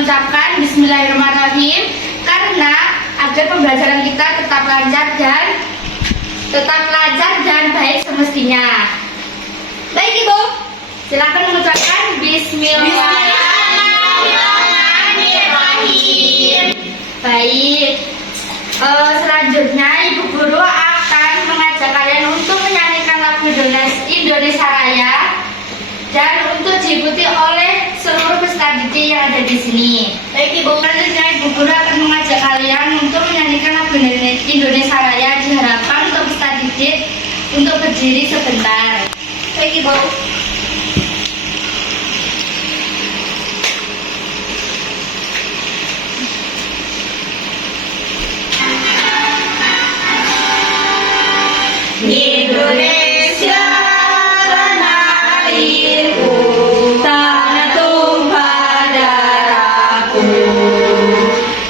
mengucapkan Bismillahirrahmanirrahim karena agar pembelajaran kita tetap lancar dan baik semestinya. Baik Ibu, silakan mengucapkan Bismillahirrahmanirrahim. Baik, selanjutnya Ibu Guru akan mengajak kalian untuk menyanyikan lagu Indonesia Raya dan untuk diikuti oleh seluruh peserta didik yang ada di sini. Baik Ibu, selanjutnya Ibu Guru akan mengajak kalian untuk menyanyikan lagu Indonesia Raya. Diharapkan untuk peserta didik untuk berdiri sebentar. Baik Ibu. Indonesia tanah airku, tanah tumpah darahku.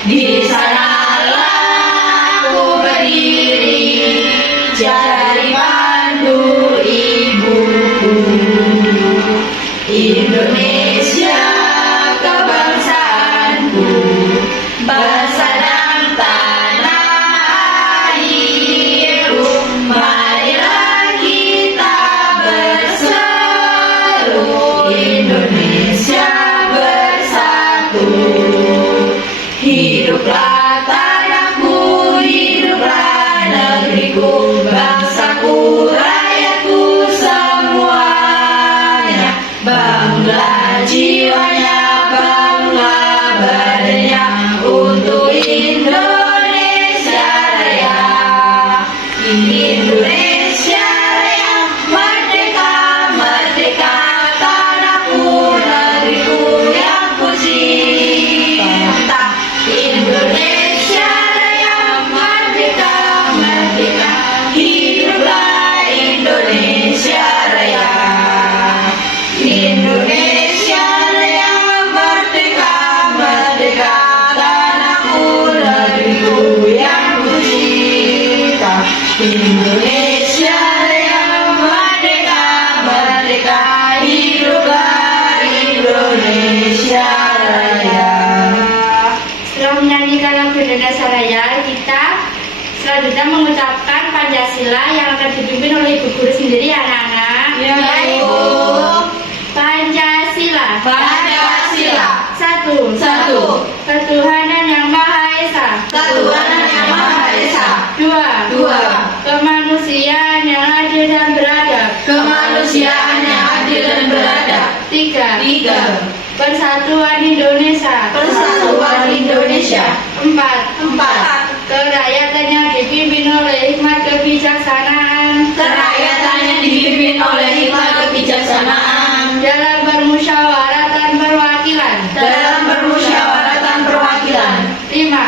Di sanalah aku berdiri, jadi pandu ibuku. Indonesia kebangsaanku, bangsa dan tanah airku. Marilah kita berseru, Indonesia bersatu. Hiduplah tanahku, hiduplah negeriku, bangsaku, rakyatku semuanya. Bangga jiwanya, bangga badannya untuk Indonesia Raya. Indonesia Raya, merdeka, merdeka, tanahku, negeriku yang ku cinta. Indonesia Raya, merdeka, merdeka, hiduplah Indonesia Raya. Indonesia Raya, merdeka, merdeka, tanahku, negeriku yang ku cinta. Indonesia Raya, merdeka, merdeka, hiduplah Indonesia Raya. Setelah menyanyikan lagu Indonesia Raya, kita selanjutnya mengucapkan Pancasila yang akan dipimpin oleh Ibu Guru sendiri, anak-anak. Ya, Ibu. Pancasila. Pancasila. Satu. Ketuhanan yang Maha Esa. Ketuhanan yang Maha Esa. Dua. Kemanusiaan yang adil dan beradab. Kemanusiaan yang adil dan beradab. Tiga. Persatuan Indonesia. Persatuan Indonesia. Empat. Kerakyatan yang dipimpin oleh hikmat kebijaksanaan. Kerakyatan yang dipimpin oleh hikmat kebijaksanaan. Dalam bermusyawaratan perwakilan. Lima.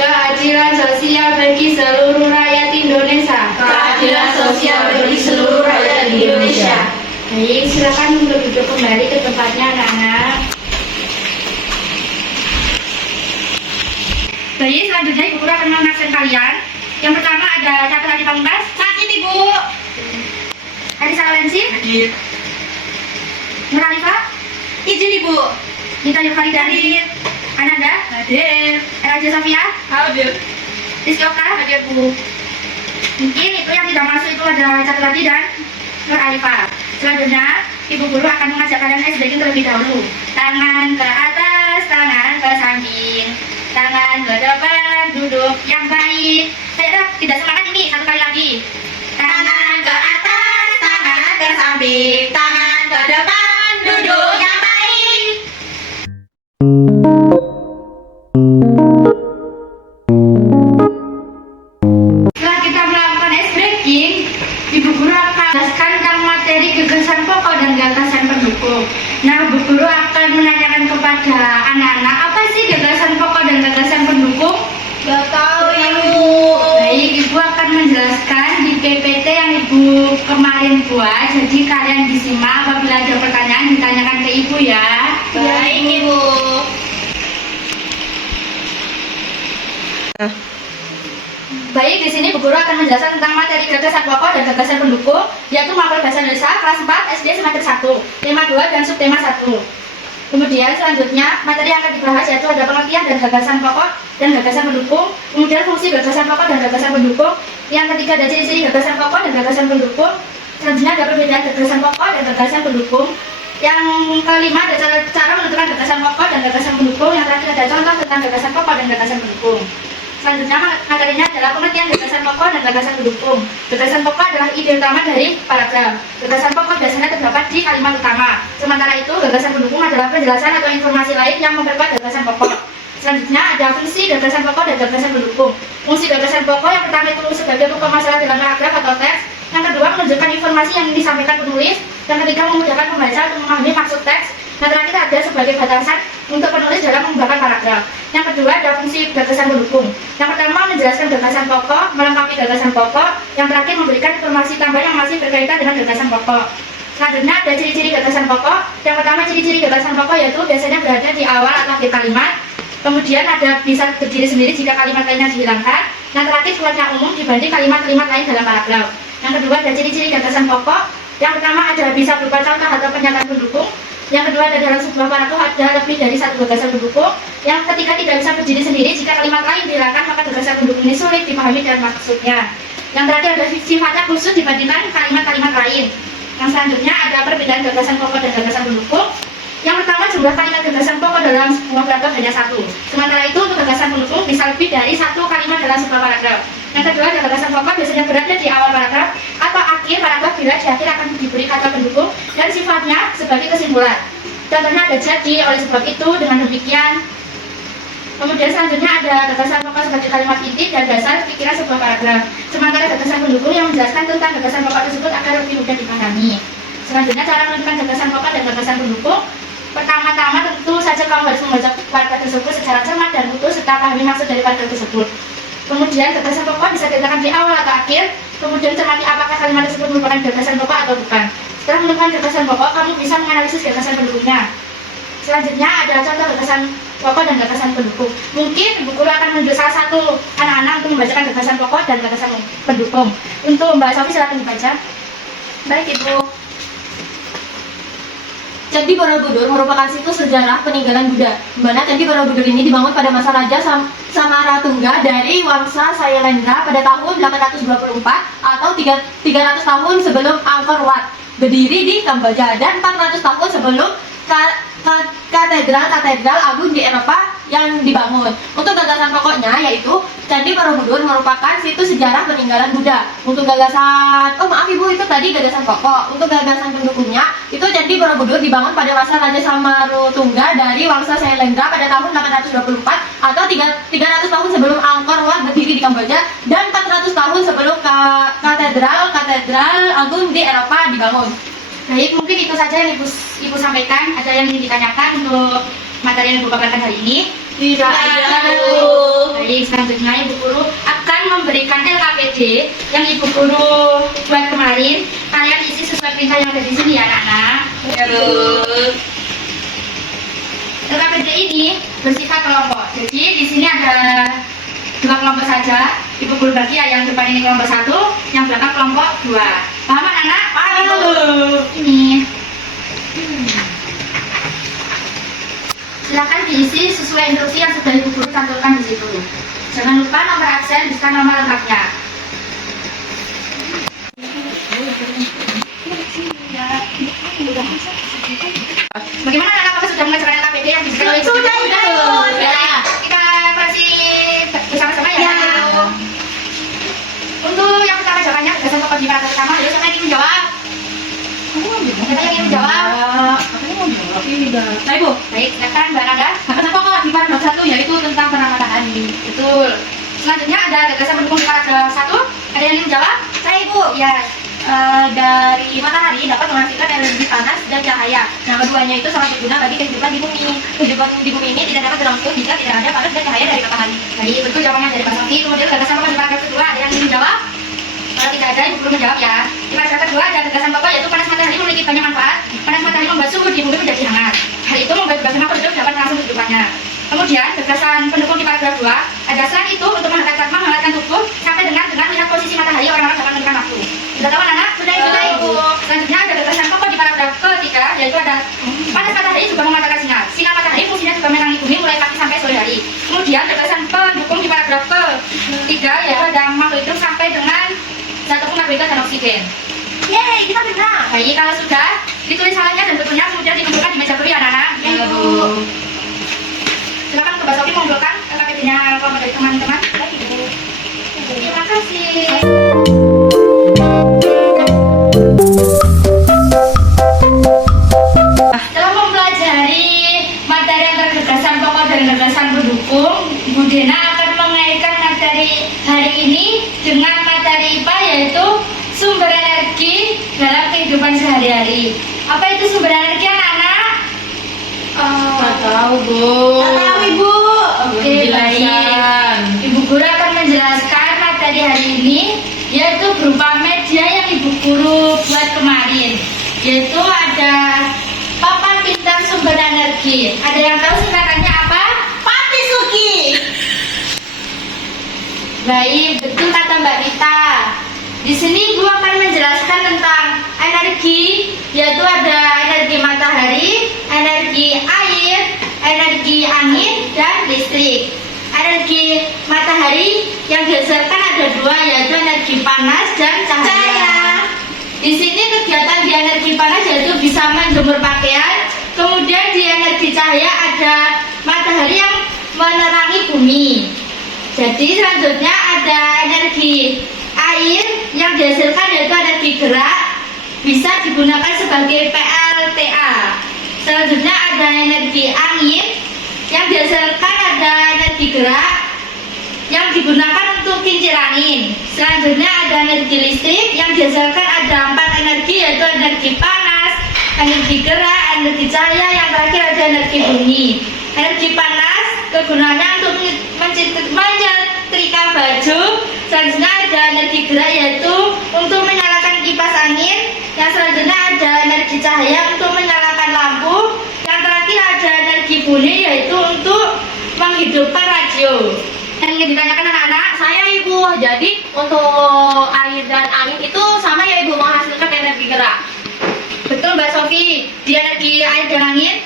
Keadilan sosial bagi seluruh rakyat Indonesia. Keadilan sosial bagi seluruh rakyat Indonesia. Baik, silakan untuk duduk kembali ke tempatnya, anak-anak. Baik, selanjutnya Ibu Guru akan mengajarkan kalian. Yang pertama ada catatan di pamungkas. Sakit Ibu. Hadisa Lensi. Hadir. Nur Alifah. Izin Ibu. Nita Yufani. Ananda. Hadir. Raja Safia. Hadir. Rizky Okta. Hadir Bu. Mungkin itu yang tidak masuk itu adalah catatan dan Nur Alifah. Selanjutnya Ibu Guru akan mengajak kalian ice breaking terlebih dahulu. Tangan ke atas, tangan ke samping, tangan ke depan, duduk yang baik. Saya tidak semangat ini, satu kali lagi. Tangan ke atas, tangan ke samping, tangan ke depan, duduk yang baik. Setelah kita melakukan ice breaking, Ibu Guru akan jelaskan tentang materi gagasan pokok dan gagasan pendukung. Nah, Bu Guru akan menanyakan kepada anak-anak, apa sih gagasan pokok dan gagasan pendukung? Gak tahu Ibu. Baik, Ibu akan menjelaskan di PPT yang Ibu kemarin buat. Jadi kalian disimak, apabila ada pertanyaan ditanyakan ke Ibu ya. Baik Ibu. Baik, di sini Bu Guru akan menjelaskan tentang materi gagasan pokok dan gagasan pendukung, yaitu mapel bahasa Indonesia kelas 4 SD semester 1, tema 2 dan subtema 1. Kemudian selanjutnya materi yang akan dibahas yaitu ada pengertian dan gagasan pokok dan gagasan pendukung. Kemudian fungsi gagasan pokok dan gagasan pendukung. Yang ketiga ada ciri-ciri gagasan pokok dan gagasan pendukung. Selanjutnya ada perbedaan gagasan pokok dan gagasan pendukung. Yang kelima ada cara menentukan gagasan pokok dan gagasan pendukung. Yang terakhir ada contoh tentang gagasan pokok dan gagasan pendukung. Selanjutnya materinya adalah pengertian gagasan pokok dan gagasan pendukung. Gagasan pokok adalah ide utama dari paragraf. Gagasan pokok biasanya terdapat di kalimat utama. Sementara itu gagasan pendukung adalah penjelasan atau informasi lain yang memperkuat gagasan pokok. Selanjutnya ada fungsi gagasan pokok dan gagasan pendukung. Fungsi gagasan pokok yang pertama itu sebagai pokok masalah dalam paragraf atau teks. Yang kedua menunjukkan informasi yang disampaikan penulis. Yang ketiga memudahkan pembaca untuk memahami maksud teks. Yang terakhir ada sebagai batasan untuk penulis dalam mengembangkan paragraf. Yang kedua ada fungsi gagasan pendukung. Yang pertama menjelaskan gagasan pokok, melengkapi gagasan pokok. Yang terakhir memberikan informasi tambahan yang masih berkaitan dengan gagasan pokok. Selanjutnya ada ciri-ciri gagasan pokok. Yang pertama ciri-ciri gagasan pokok yaitu biasanya berada di awal atau akhir kalimat. Kemudian ada bisa berdiri sendiri jika kalimat lainnya dihilangkan. Yang terakhir sifatnya umum dibanding kalimat-kalimat lain dalam paragraf. Yang kedua ada ciri-ciri gagasan pokok. Yang pertama ada bisa berupa contoh atau pernyataan pendukung. Yang kedua ada dalam sebuah paragraf ada lebih dari satu gagasan pendukung. Yang ketiga tidak bisa berdiri sendiri jika kalimat lain dihilangkan maka gagasan pendukung ini sulit dipahami dan maksudnya. Yang terakhir ada sifatnya khusus dibandingkan kalimat-kalimat lain. Yang selanjutnya ada perbedaan gagasan pokok dan gagasan pendukung. Yang pertama jumlah kalimat gagasan pokok dalam sebuah paragraf hanya satu. Sementara itu untuk gagasan pendukung bisa lebih dari satu kalimat dalam sebuah paragraf. Yang kedua ada gagasan pokok biasanya berada di awal paragraf atau akhir paragraf bila di akhir akan diberi kata pendukung dan sifatnya sebagai kesimpulan. Contohnya ada jadi, oleh sebab itu, dengan demikian. Kemudian selanjutnya ada gagasan pokok sebagai kalimat inti dan dasar pikiran sebuah paragraf. Sementara gagasan pendukung yang menjelaskan tentang gagasan pokok tersebut agar lebih mudah dipahami. Selanjutnya cara menentukan gagasan pokok dan gagasan pendukung. Pertama-tama tentu saja kamu harus membaca paragraf tersebut secara cermat dan utuh serta pahami maksud dari paragraf tersebut. Kemudian gagasan pokok bisa diletakkan di awal atau akhir. Kemudian cermati apakah kalimat tersebut merupakan gagasan pokok atau bukan. Setelah menemukan gagasan pokok, kamu bisa menganalisis gagasan pendukungnya. Selanjutnya ada contoh gagasan pokok dan gagasan pendukung. Mungkin Ibu Guru akan menunjuk salah satu anak-anak untuk membacakan gagasan pokok dan gagasan pendukung. Untuk Mbak Sofi silakan dibaca. Baik Ibu. Candi Borobudur merupakan situs sejarah peninggalan Buddha, di mana Candi Borobudur ini dibangun pada masa Raja Samaratungga dari Wangsa Sailendra pada tahun 824 atau 300 tahun sebelum Angkor Wat, berdiri di Kamboja, dan 400 tahun sebelum katedral agung di Eropa yang dibangun. Untuk gagasan pokoknya yaitu Candi Borobudur merupakan situs sejarah peninggalan Buddha. Untuk gagasan, Ibu, itu tadi gagasan pokok. Untuk gagasan pendukungnya itu Candi Borobudur dibangun pada masa Raja Samaratungga dari Wangsa Sailendra pada tahun 824 atau 300 tahun sebelum Angkor Wat berdiri di Kamboja, dan 400 tahun sebelum katedral agung di Eropa dibangun. Baik, mungkin itu saja yang Ibu sampaikan. Ada yang ingin ditanyakan untuk materi yang Ibu paparkan hari ini? Tidak ada, Bu. Baik, selanjutnya Ibu Guru akan memberikan LKPD yang Ibu Guru buat kemarin. Kalian isi sesuai perintah yang ada di sini ya, anak-anak. Ya, Bu. LKPD ini bersifat kelompok. Jadi di sini ada 2 kelompok saja. Ibu Guru bagi ya, yang depan ini kelompok 1, yang belakang kelompok 2. Paham anak-anak? Paham, Bu. Ini. Silakan diisi sesuai instruksi yang sudah Ibu Guru cantumkan di situ. Jangan lupa nomor absen beserta nama lengkapnya. Bagaimana anak-anak sudah mengerjakan LKPD yang diberikan oleh Ibu Guru? Sudah. Ya, kita masih bersama-sama ya. Ya. Untuk yang pertama jawabannya gagasan pokok di paragraf pertama, lalu siapa yang ingin menjawab? Siapa yang ingin menjawab? Nah, Ibu, Baik, silakan Mbak Nada. gagasan pokok di paragraf 1 yaitu tentang peran matahari. Betul. Selanjutnya ada gagasan pendukung di paragraf 1. Ada yang ingin menjawab? Saya, Ibu. Ya. Dari matahari dapat menghasilkan energi panas dan cahaya. Nah, keduanya itu sangat berguna bagi kehidupan di bumi. Kehidupan di bumi ini tidak dapat berlangsung jika tidak ada panas dan cahaya dari matahari. Baik, betul jawabannya dari Pak Sofi. Kemudian gagasan pokok di paragraf kedua, ada yang ingin menjawab? Kalau tidak ada, Ibu belum menjawab ya. Di paragraf kedua ada gagasan pokok yaitu panas matahari memiliki banyak manfaat. Panas matahari membuat suhu di bumi menjadi hangat. Hal itu membuat berbagai makhluk hidup dapat melangsung kehidupannya. Kemudian gagasan pendukung di paragraf 2 ada selain itu untuk menghangatkan tubuh sampai dengan melihat posisi matahari orang-orang dapat memberikan waktu. Sudah tahu anak? Sudah, Ibu. Selanjutnya ada gagasan pokok di paragraf ketiga yaitu ada panas matahari juga memancarkan sinar. oksigen. Yeay, kita benar. Baik, kalau sudah ditulis salahnya dan bentuknya kemudian dikumpulkan di meja dulu ya anak-anak. Ya, Bu. Silakan Mbak Sofi mengumpulkan KPD-nya kelompok dari teman-teman. Baik, Ibu. Terima kasih. Setelah mempelajari materi antar gagasan pokok dan gagasan pendukung, Bu Dena akan mengaitkan materi hari ini dengan materi IPA, yaitu sumber energi dalam kehidupan sehari-hari. Apa itu sumber energi anak-anak? Nggak tahu, Bu. Nggak tahu, Ibu. Oke, baik. Ibu Guru akan menjelaskan materi hari ini, yaitu berupa media yang Ibu Guru buat kemarin, yaitu ada papan pintar sumber energi. Ada yang tahu singkatannya apa? Papi Suki. Baik, betul kata Mbak Rita. Di sini Ibu akan menjelaskan tentang energi, yaitu ada energi matahari, energi air, energi angin, dan listrik. Energi matahari yang dihasilkan ada dua, yaitu energi panas dan cahaya. Di sini kegiatan di energi panas yaitu bisa menjemur pakaian. Kemudian di energi cahaya ada matahari yang menerangi bumi. Jadi selanjutnya ada energi air yang dihasilkan yaitu energi gerak, bisa digunakan sebagai PLTA. Selanjutnya ada energi angin yang dihasilkan ada energi gerak yang digunakan untuk kincir angin. Selanjutnya ada energi listrik yang dihasilkan ada 4 energi, yaitu energi panas, energi gerak, energi cahaya, yang terakhir ada energi bumi. Energi panas kegunaannya untuk menyetrika baju. Selanjutnya ada energi gerak yaitu untuk menyalakan kipas angin. Yang selanjutnya ada energi cahaya untuk menyalakan lampu. Yang terakhir ada energi bumi yaitu untuk menghidupkan radio. Yang ingin ditanyakan anak-anak, Saya, Ibu. Jadi untuk air dan angin itu sama ya, Ibu, menghasilkan energi gerak. betul Mbak Sofi, di energi air dan angin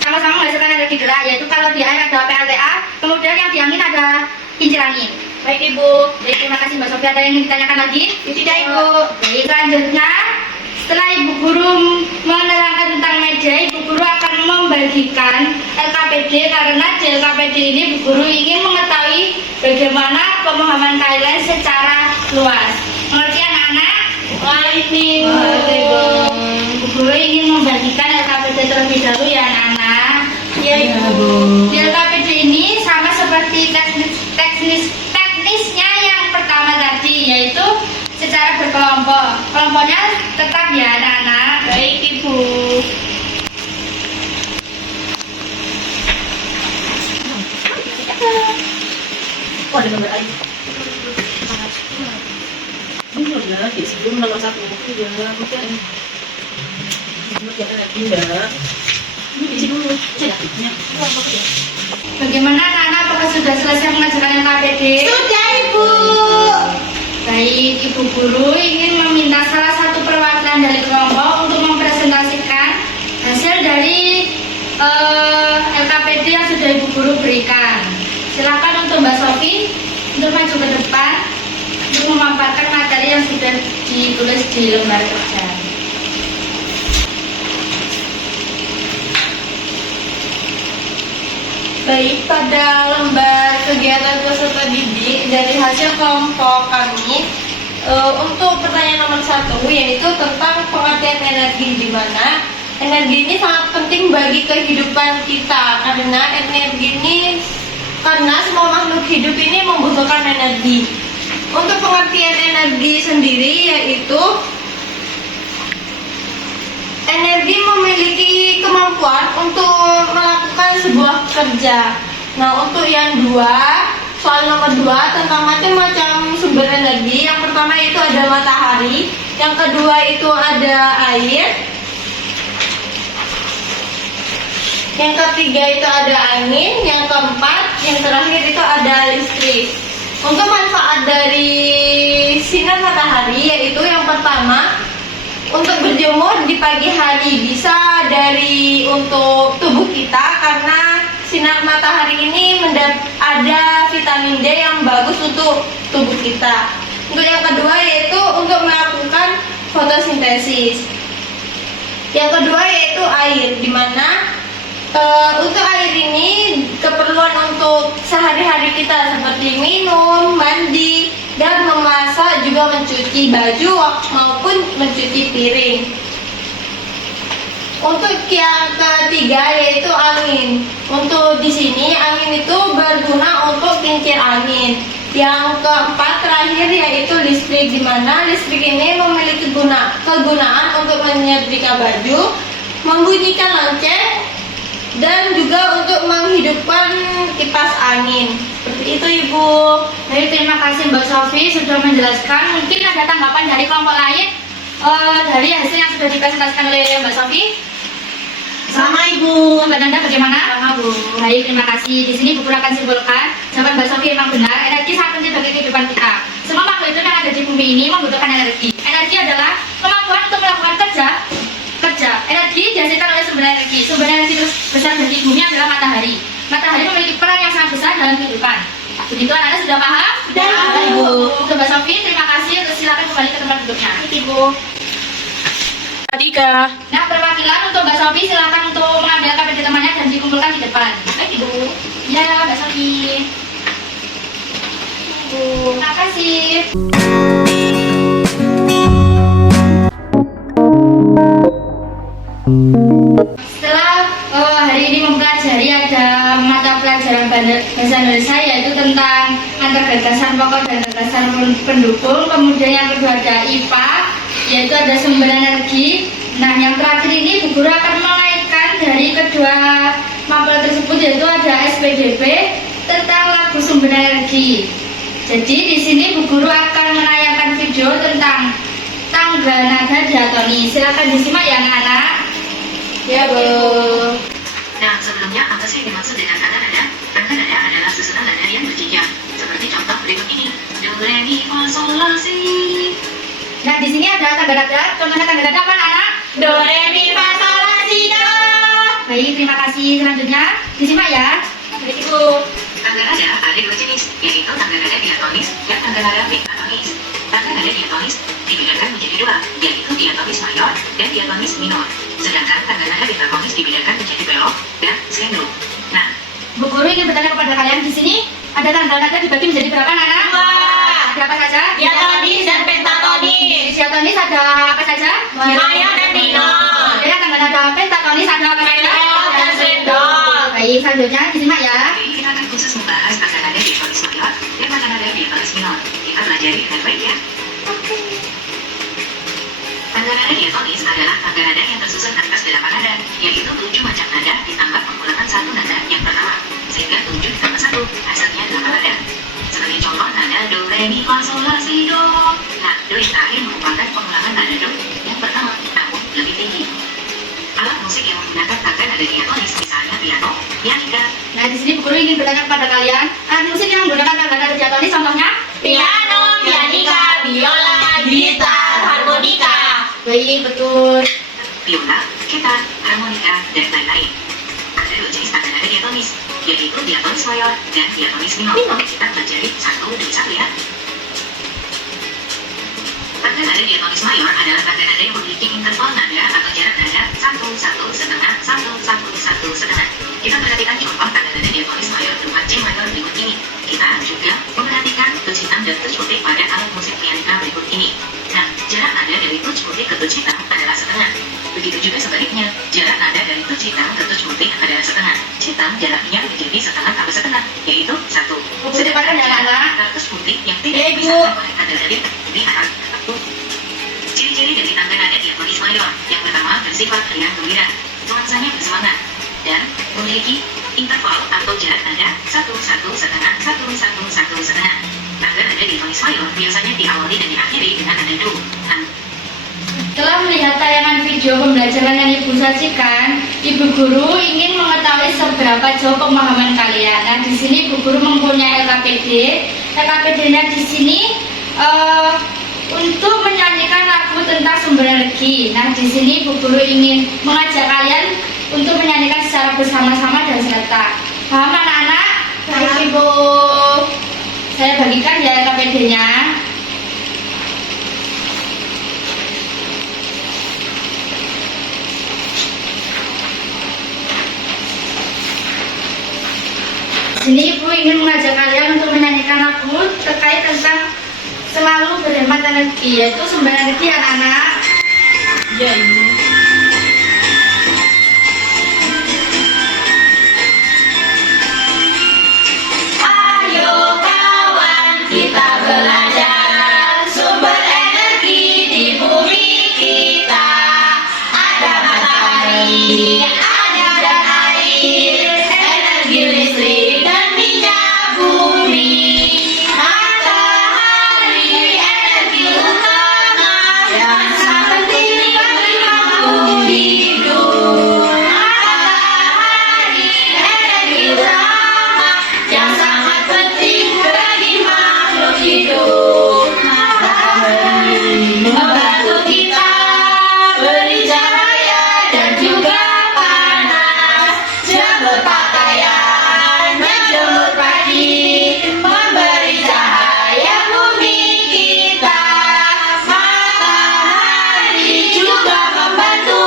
sama-sama menghasilkan energi gerak, yaitu kalau di air ada PLTA, kemudian yang di angin ada kincir angin. Baik, Ibu. Baik, terima kasih Mbak Sofi. Ada yang ingin ditanyakan lagi? Tidak, Ibu. Baik, selanjutnya setelah Ibu Guru menerangkan tentang media, Ibu Guru akan membagikan LKPD, karena di LKPD ini Ibu Guru ingin mengetahui bagaimana pemahaman kalian secara luas. Mengerti anak-anak? Baik, Ibu Guru ingin membagikan LKPD terlebih dahulu ya anak-anak. Iya, Ibu. Di LKPD ini sama seperti teknisnya yang pertama tadi, yaitu secara berkelompok. Kelompoknya tetap ya anak-anak. Baik, Ibu. Oh, ada nomor lagi. Ini udah di sebelum nomor 1. Iya, mungkin. Nomor jangan lagi, Mbak. Ini isi dulu. Sedikitnya. Bagaimana anak-anak, apakah sudah selesai mengajarkan LKPD? Sudah, Ibu. Baik, Ibu Guru ingin meminta salah satu perwakilan dari kelompok untuk mempresentasikan hasil dari LKPD yang sudah Ibu Guru berikan. Silakan untuk Mbak Sofi untuk maju ke depan untuk memaparkan materi yang sudah ditulis di lembar kerja. Baik, pada lembar kegiatan peserta didik dari hasil kelompok kami, untuk pertanyaan nomor 1 yaitu tentang pengertian energi, di mana energi ini sangat penting bagi kehidupan kita, karena semua makhluk hidup ini membutuhkan energi. Untuk pengertian energi sendiri yaitu energi memiliki kemampuan untuk melakukan sebuah kerja. Nah, untuk yang soal nomor 2 tentang macam-macam sumber energi. Yang pertama itu ada matahari, yang kedua itu ada air, yang ketiga itu ada angin, yang keempat, yang terakhir itu ada listrik. Untuk manfaat dari sinar matahari yaitu yang pertama, untuk berjemur di pagi hari, bisa untuk tubuh kita karena sinar matahari ini ada vitamin D yang bagus untuk tubuh kita. Untuk yang kedua yaitu untuk melakukan fotosintesis. Yang kedua yaitu air, di mana untuk air ini keperluan untuk sehari-hari kita seperti minum, mandi, dan memasak, juga mencuci baju maupun mencuci piring. Untuk yang ketiga yaitu angin. Untuk di sini angin itu berguna untuk kincir angin. Yang keempat terakhir yaitu listrik, di mana listrik ini memiliki kegunaan untuk menyetrika baju, membunyikan lonceng, dan juga untuk menghidupkan kipas angin. Seperti itu Ibu. Baik, terima kasih Mbak Sofi sudah menjelaskan. Mungkin ada tanggapan dari kelompok lain dari hasil yang sudah dipresentasikan oleh Mbak Sofi. Sama Ibu. Mbak Nanda bagaimana? Sama Bu. Baik, terima kasih. Di sini Bu Guru akan simpulkan jawaban Mbak Sofi memang benar. Energi sangat penting bagi kehidupan kita. Semua makhluk hidup yang ada di bumi ini membutuhkan energi. Energi adalah kemampuan untuk melakukan kerja. Energi dihasilkan oleh sumber energi. Sumber energi terbesar bagi bumi adalah matahari. Matahari memiliki peran yang sangat besar dalam kehidupan. Begitu anak-anak sudah paham? Sudah, Ibu. Untuk Mbak Sofi, terima kasih. Silakan kembali ke tempat duduknya. Ibu. Tiga. Nah, perwakilan untuk Mbak Sofi silakan untuk mengambil KPD temannya dan dikumpulkan di depan. Baik Ibu. Ya, Mbak Sofi. Ibu. Terima kasih. Setelah hari ini mempelajari ada mata pelajaran bahasa Indonesia yaitu tentang antar gagasan pokok dan gagasan pendukung. Kemudian yang kedua ada IPA yaitu ada sumber energi. Nah, yang terakhir ini Bu Guru akan mengaitkan dari kedua mapel tersebut yaitu ada SPDB tentang lagu sumber energi. Jadi di sini Bu Guru akan menayangkan video tentang tangga nada diatonis. Silakan disimak ya anak-anak. Ya Bu. Nah, sebelumnya apa sih dimaksud dengan tangga nada? Tangga nada adalah susunan nada yang berjenjang. Seperti contoh berikut ini. Do, re, mi, fa, sol, la, si. Nah, di sini ada tangga nada. Contohnya tangga nada apa anak? Do, re, mi, fa, sol, la, si, do. Baik, terima kasih. Selanjutnya disimak ya. Baik Ibu. Tangga nada ada dua jenis, yaitu tangga nada diatonis dan tangga nada pentatonis. Tangga nada diatonis dibedakan menjadi dua, yaitu diatonis mayor dan diatonis minor. Sedangkan tangga nada pentatonis dibedakan menjadi belok dan sendro. Nah, Bu Guru ingin bertanya kepada kalian di sini ada tangga nada dibagi menjadi berapa anak? Dua. Ada apa saja? Diatonis dan pentatonis. Diatonis ada apa saja? Mayor dan minor. Kemudian tangga nada pentatonis ada apa saja? Belok dan sendok. Baik, selanjutnya disimak ya. jadi kita akan khusus membahas tangga nada diatonis mayor dan tangga nada diatonis minor. Kita pelajari dengan baik ya. Tangga nada diatonis adalah tangga nada yang tersusun atas 8 nada, yaitu 7 macam nada ditambah pengulangan satu nada yang pertama, sehingga 7 ditambah 1, hasilnya 8 nada. Sebagai contoh nada do, re, mi, fa, sol, la, si, do. Nah, do yang terakhir merupakan pengulangan nada do yang pertama, namun lebih tinggi. Alat musik yang menggunakan tangga nada diatonis misalnya piano, pianika. Nah, di sini Bu Guru ingin bertanya kepada kalian, alat musik yang menggunakan tangga nada diatonis contohnya? Piano, pianika, biola, gitar, harmonika. Baik, betul. Biola, gitar, harmonika, dan lain-lain. Ada dua jenis tangga nada diatonis, yaitu diatonis mayor dan diatonis minor. Kita pelajari satu demi satu ya. Tangga nada diatonis mayor adalah tangga nada yang memiliki interval nada atau jarak nada 1, 1, setengah, 1, 1, 1, setengah. Kita perhatikan contoh tangga nada diatonis mayor berupa C mayor berikut ini. Kita juga memperhatikan tuts hitam dan tuts putih pada alat musik pianika berikut ini. Nah, jarak nada dari tuts putih ke tuts hitam adalah setengah. Begitu juga sebaliknya, jarak nada dari tuts hitam ke tuts putih adalah setengah. Hitam jaraknya menjadi setengah tambah setengah, yaitu 1. Sedangkan jarak antara tuts putih yang tidak bisa oleh tanda dari pilihan. Ciri-ciri dari tangga nada diatonis mayor. Yang pertama bersifat riang gembira, nuansanya bersemangat, dan memiliki interval atau jarak nada 1, 1, setengah, 1, 1, 1, setengah. Tangga nada diatonis mayor biasanya diawali dan diakhiri dengan nada do. Nah, Setelah melihat tayangan video pembelajaran yang Ibu sajikan, Ibu Guru ingin mengetahui seberapa jauh pemahaman kalian. Nah, di sini Ibu Guru mempunyai LKPD. LKPD-nya di sini untuk menyanyikan lagu tentang sumber energi. Nah, di sini Ibu Guru ingin mengajak kalian untuk menyanyikan secara bersama-sama dan serentak. Paham anak-anak? Baik Ibu. Saya bagikan ya LKPD-nya. Sini Ibu ingin mengajak kalian untuk menyanyikan lagu terkait tentang selalu berhemat energi, yaitu sumber energi anak-anak. Ya Ibu. Ayo kawan, kita belajar sumber energi di bumi kita. Ada matahari, ada dan air, energi listrik dan minyak bumi. Matahari energi utama yang sangat penting bagi makhluk hidup. Matahari energi utama yang sangat penting bagi makhluk hidup. Matahari membantu kita beri cahaya dan juga panas, jemur pakaian, menjemur padi, memberi cahaya bumi kita. Matahari juga membantu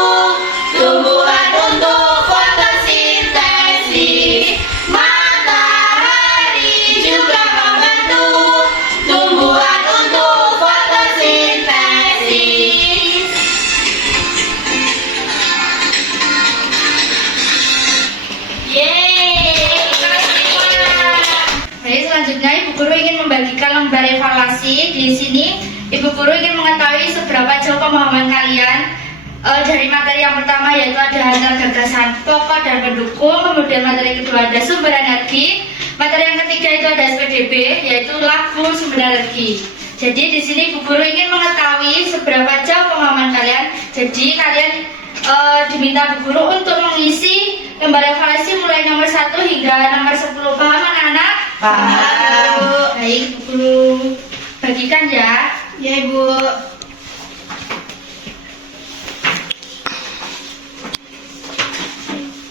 tumbuhan untuk fotosintesis. Matahari juga membantu tumbuhan untuk fotosintesis. Yeay. Baik, selanjutnya Ibu Guru ingin membagikan lembar evaluasi. Di sini Ibu Guru ingin mengetahui seberapa jauh pemahaman kalian dari materi yang pertama, yaitu ada hasil gagasan pokok dan pendukung. Kemudian materi kedua ada sumber energi. Materi yang ketiga itu ada SPDB, yaitu lagu sumber energi. Jadi di sini Ibu Guru ingin mengetahui seberapa jauh pemahaman kalian. Jadi kalian diminta Bu Guru untuk mengisi lembar evaluasi mulai nomor 1 hingga nomor 10. Paham anak-anak? Paham. Baik, Bu Guru bagikan ya. Ya Ibu.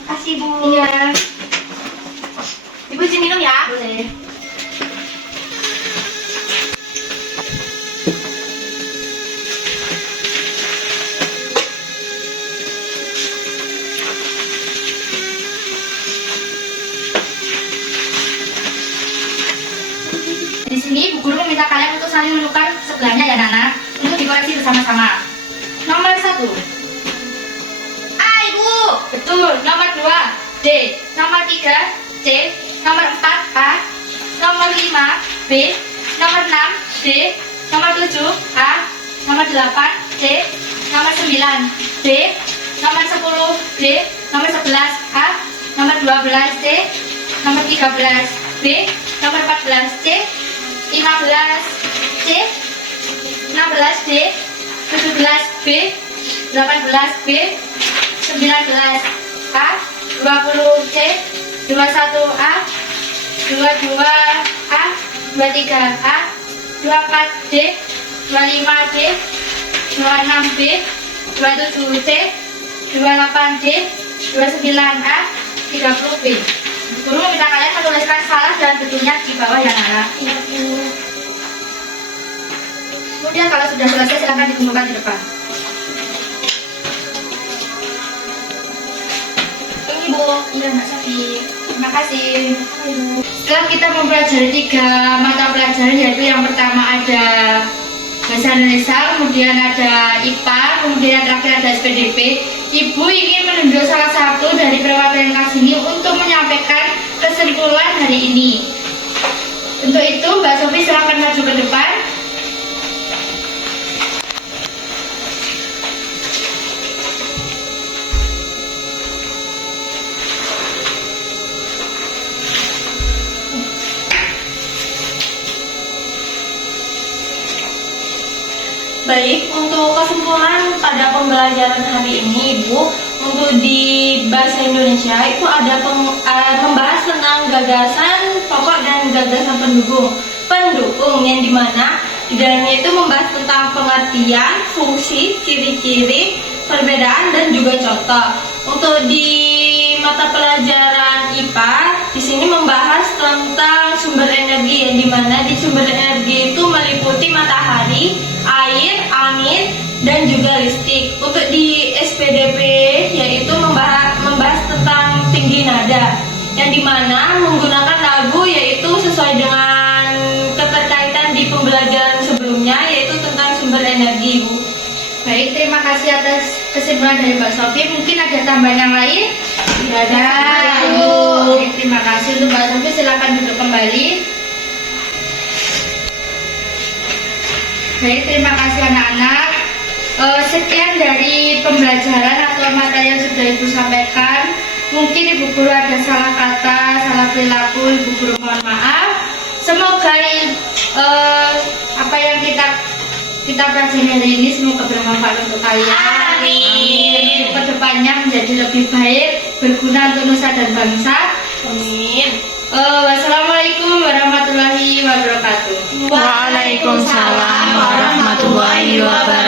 Kasih Bu. Iya, Ibu izin minum ya. boleh. Di sini Bu Guru meminta kalian untuk saling menukar sebelahnya ya Nana, untuk dikoreksi bersama-sama. Nomor 1 A Ibu. betul, nomor 2 D, nomor 3 C, nomor 4 A, nomor 5 B, nomor 6 D, nomor 7 A, nomor 8 C, nomor 9 D, nomor 10 D, nomor 11 A, nomor 12 C, nomor 13 B, nomor 14 C, 15 C, 16 D, 17 B, 18 B, 19 A, 20 C, 21 A, 22 A, 23 A, 24 D, 25 D, 26 B, 27 C, 28 D, 29 A, 30 B. Guru meminta kalian menuliskan salah dan betulnya di bawah ya Nana. Iya Bu. Kemudian kalau sudah selesai silakan dikumpulkan di depan. Ini Bu. Iya Mbak Safi. Terima kasih. Setelah kita mempelajari 3 mata pelajaran, yaitu yang pertama ada Bahasa Indonesia, kemudian ada IPA, kemudian yang terakhir ada SPDP. Ibu ingin menunjuk salah satu dari perwakilan kelas ini untuk menyampaikan kesimpulan hari ini. Untuk itu Mbak Sofi silakan maju ke depan. Baik, untuk kesimpulan pada pembelajaran hari ini, Ibu, untuk di Bahasa Indonesia itu ada membahas tentang gagasan pokok dan gagasan pendukung. Pendukung yang dimana di dalamnya itu membahas tentang pengertian, fungsi, ciri-ciri, perbedaan, dan juga contoh. Untuk di mata pelajaran IPA, di sini membahas tentang sumber energi, yang dimana di sumber energi itu meliputi matahari, air, angin, dan juga listrik. Untuk di SPDP yaitu membahas tentang tinggi nada, yang dimana menggunakan lagu kesimpulan dari Mbak Sofi. Mungkin ada tambahan yang lain? Tidak ada. Oke, terima kasih untuk Mbak Sofi. Silakan duduk kembali. Baik, terima kasih anak-anak. Sekian dari pembelajaran atau materi yang sudah Ibu sampaikan. Mungkin Ibu Guru ada salah kata, salah perilaku, Ibu Guru mohon maaf. Semoga apa yang kita pelajari hari ini semoga bermanfaat untuk kalian. Amin. Kedepannya menjadi lebih baik, berguna untuk nusa dan bangsa. Amin. Wassalamualaikum warahmatullahi wabarakatuh. Waalaikumsalam warahmatullahi wabarakatuh.